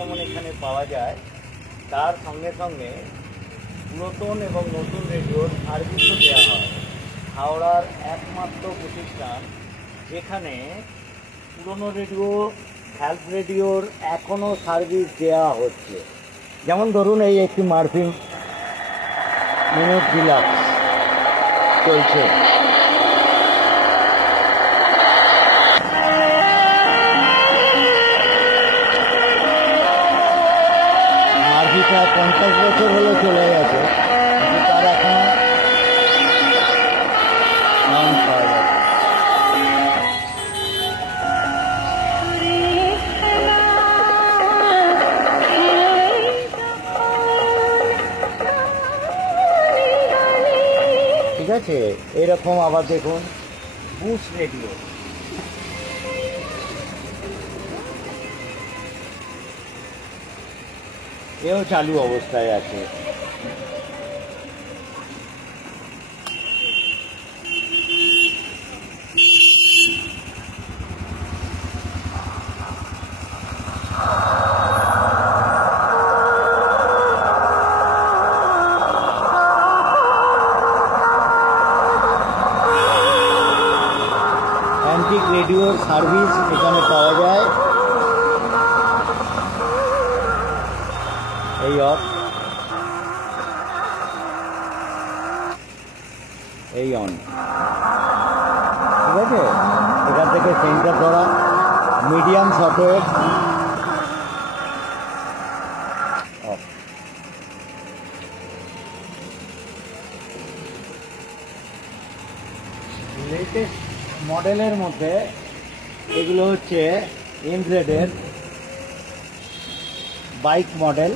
যেমন এখানে পাওয়া যায়, তার সঙ্গে সঙ্গে পুরাতন এবং নতুন রেডিওর সার্ভিসও দেওয়া হয়। হাওড়ার একমাত্র প্রতিষ্ঠান যেখানে পুরনো রেডিও, হেল্প রেডিওর এখনও সার্ভিস দেওয়া হচ্ছে। যেমন ধরুন এই একটি মার্ফি মিনিট ডিলাক্স চলছে। মার্ফিটা 50 বছর হলে চলে গেছে, কিন্তু তার এখনো সাউন্ড পাওয়া যাচ্ছে। ঠিক আছে, এরকম আবার দেখুন বুশ রেডিও, এও চালু অবস্থায় আছে। অ্যান্টিক রেডিওর সার্ভিস এখানে পাওয়া যায়। এই অফ, এই অন, ঠিক আছে। এখান থেকে সেন্টার করা, মিডিয়াম সফটওয়্যার অফ। লেটেস্ট মডেলের মধ্যে এগুলো হচ্ছে এমজেডের বাইক মডেল।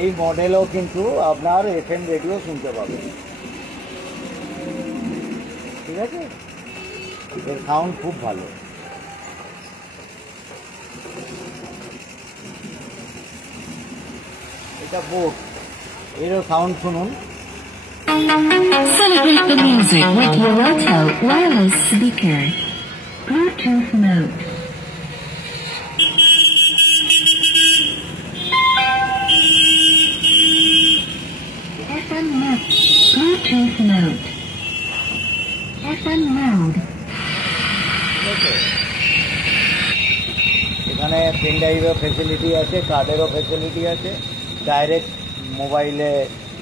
এই মডেলও কিন্তু আপনার এফএম রেডিও শুনতে পাবেন, ঠিক আছে। এর সাউন্ড খুব ভালো। এটা বোট, এরও সাউন্ড শুনুন। Celebrate the music with Yoratel wireless speaker. Bluetooth mode. FM mode. Bluetooth mode. FM mode. এখানে পেন ড্রাইভের ফেসিলিটি আছে, কার্ডেরও ফেসিলিটি আছে, ডাইরেক্ট মোবাইলে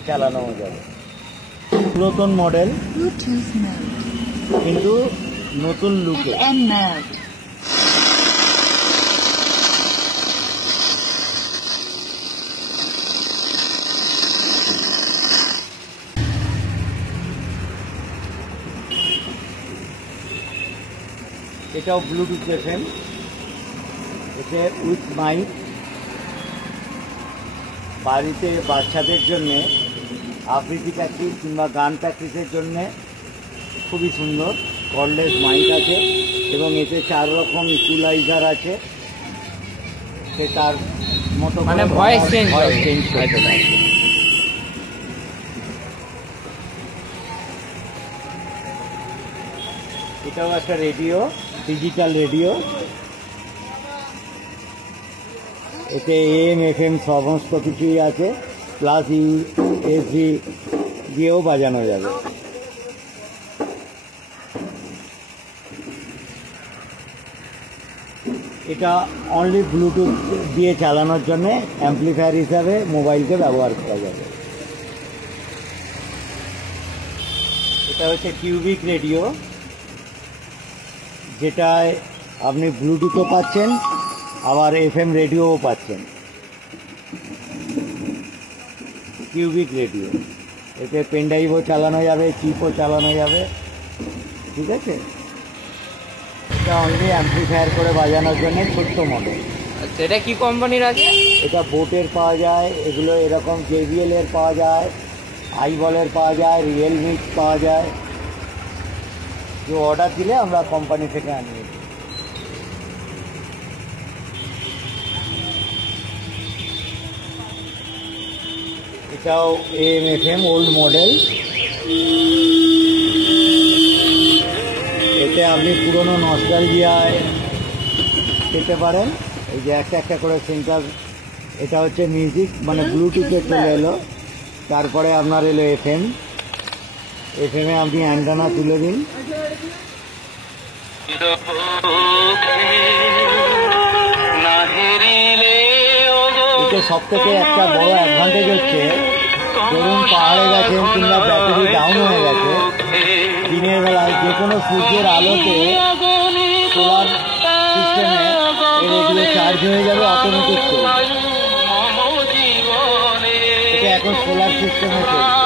চালানোও যাবে। পুরাতন মডেল Bluetooth mode. কিন্তু নতুন লুকে। FM mode. এটাও ব্লুটুথ এফএম, এতে উইথ মাইক। বাড়িতে বাচ্চাদের জন্যে আবৃত্তি প্র্যাকটিস কিংবা গান প্র্যাকটিসের জন্যে খুবই সুন্দর। কর্ডলেস মাইক আছে এবং এতে 4 রকম ইকুয়ালাইজার আছে, সে তার মতো মানে ভয়েস চেঞ্জ করতে পারে। এটাও একটা রেডিও, ডিজিটাল রেডিও। এতে AM FM সমস্ত কিছুই আছে, প্লাস USB দিয়েও বাজানো যাবে। এটা অনলি ব্লুটুথ দিয়ে চালানোর জন্য অ্যাম্পলিফায়ার হিসাবে মোবাইলকে ব্যবহার করা যাবে। এটা হচ্ছে কিউবিক রেডিও, যেটায় আপনি ব্লুটুথও পাচ্ছেন আবার FM রেডিওও পাচ্ছেন। কিউবিক রেডিও, এতে পেনড্রাইভও চালানো যাবে, চিপও চালানো যাবে, ঠিক আছে। এটা অনলি অ্যাম্পলিফায়ার করে বাজানোর জন্য ছোট্ট মডেল। আচ্ছা, এটা কি কোম্পানির আছে? এটা বোটের পাওয়া যায়, এগুলো এরকম JBL এর পাওয়া যায়, আইবলের পাওয়া যায়, রিয়েলমি পাওয়া যায়। যে অর্ডার দিলে আমরা কোম্পানি থেকে আনিয়ে দিই। এটাও AM FM ওল্ড মডেল। এতে আপনি পুরনো নস্টালজিয়ায় পেতে পারেন। এই যে একটা একটা করে সেন্টার এটা হচ্ছে মিউজিক, মানে ব্লুটুথে চলে এলো। তারপরে আপনার এলো FM। FM-এ আপনি অ্যান্টেনা তুলে দিন। এতে সব থেকে একটা বড় অ্যাডভান্টেজ হচ্ছে, ধরুন পাহাড়ে গেছেন কিংবা ব্যাটারি ডাউন হয়ে গেছে, দিনের বেলায় যে কোনো সূর্যের আলোতে সোলার সিস্টেমে এগুলো চার্জ হয়ে যাবে অটোমেটিক চলবে। এটা এখন সোলার সিস্টেমে চলছে।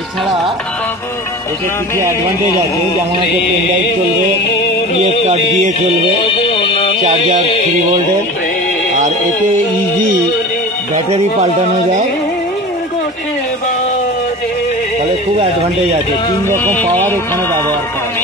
এছাড়া এতে কিছু অ্যাডভান্টেজ আছে, যেমন হচ্ছে পেনড্রাইভ চলবে, পিএফ কার্ড দিয়ে চলবে, চার্জার 3 ভোল্টের, আর এতে ইজি ব্যাটারি পাল্টানো যায়। তাহলে খুব অ্যাডভান্টেজ আছে, 3 রকম পাওয়ার এখানে ব্যবহার করা হয়।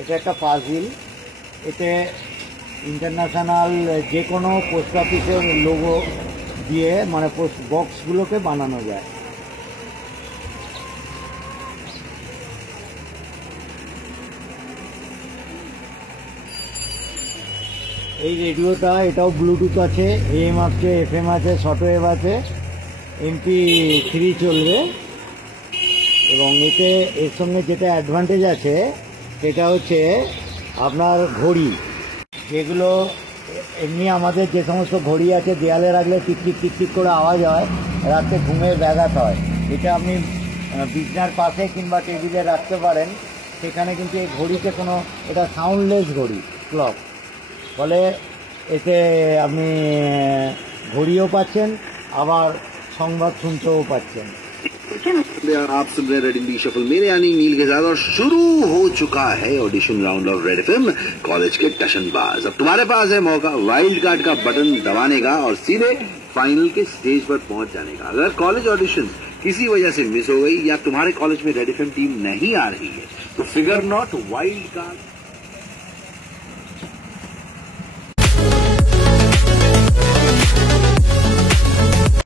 এটা একটা পাজিল। এতে ইন্টারন্যাশনাল যে কোনো পোস্ট অফিসের লোগো দিয়ে, মানে পোস্ট বক্সগুলোকে বানানো যায়। এই রেডিওটা, এটাও ব্লুটুথ আছে, AM আছে, FM আছে, শর্টওয়েভ আছে, MP3 চলবে। এবং এতে এর সঙ্গে যেটা অ্যাডভান্টেজ আছে সেটা হচ্ছে আপনার ঘড়ি, যেগুলো এমনি আমাদের যে সমস্ত ঘড়ি আছে দেয়ালে রাখলে টিকটিক টিকটিক করে আওয়াজ হয়, রাত্রে ঘুমের ব্যাঘাত হয়। এটা আপনি বিছনার পাশে কিংবা টেবিলে রাখতে পারেন, সেখানে কিন্তু এই ঘড়িতে কোনো, এটা সাউন্ডলেস ঘড়ি, ক্লক, ফলে এতে আপনি ঘড়িও পাচ্ছেন, আবার সংবাদ শুনতেও পাচ্ছেন। आप सुन रहे रेड इंडी शफल, मेरे यानी नील के साथ, और शुरू हो चुका है audition round of red FM college के टशनबाज। अब तुम्हारे पास है मौका वाइल्ड कार्ड का बटन दबाने का और सीधे फाइनल के स्टेज पर पहुंच जाने का। अगर कॉलेज ऑडिशन किसी वजह से मिस हो गई या तुम्हारे कॉलेज में रेड एफएम टीम नहीं आ रही है, तो फिगर नॉट, वाइल्ड कार्ड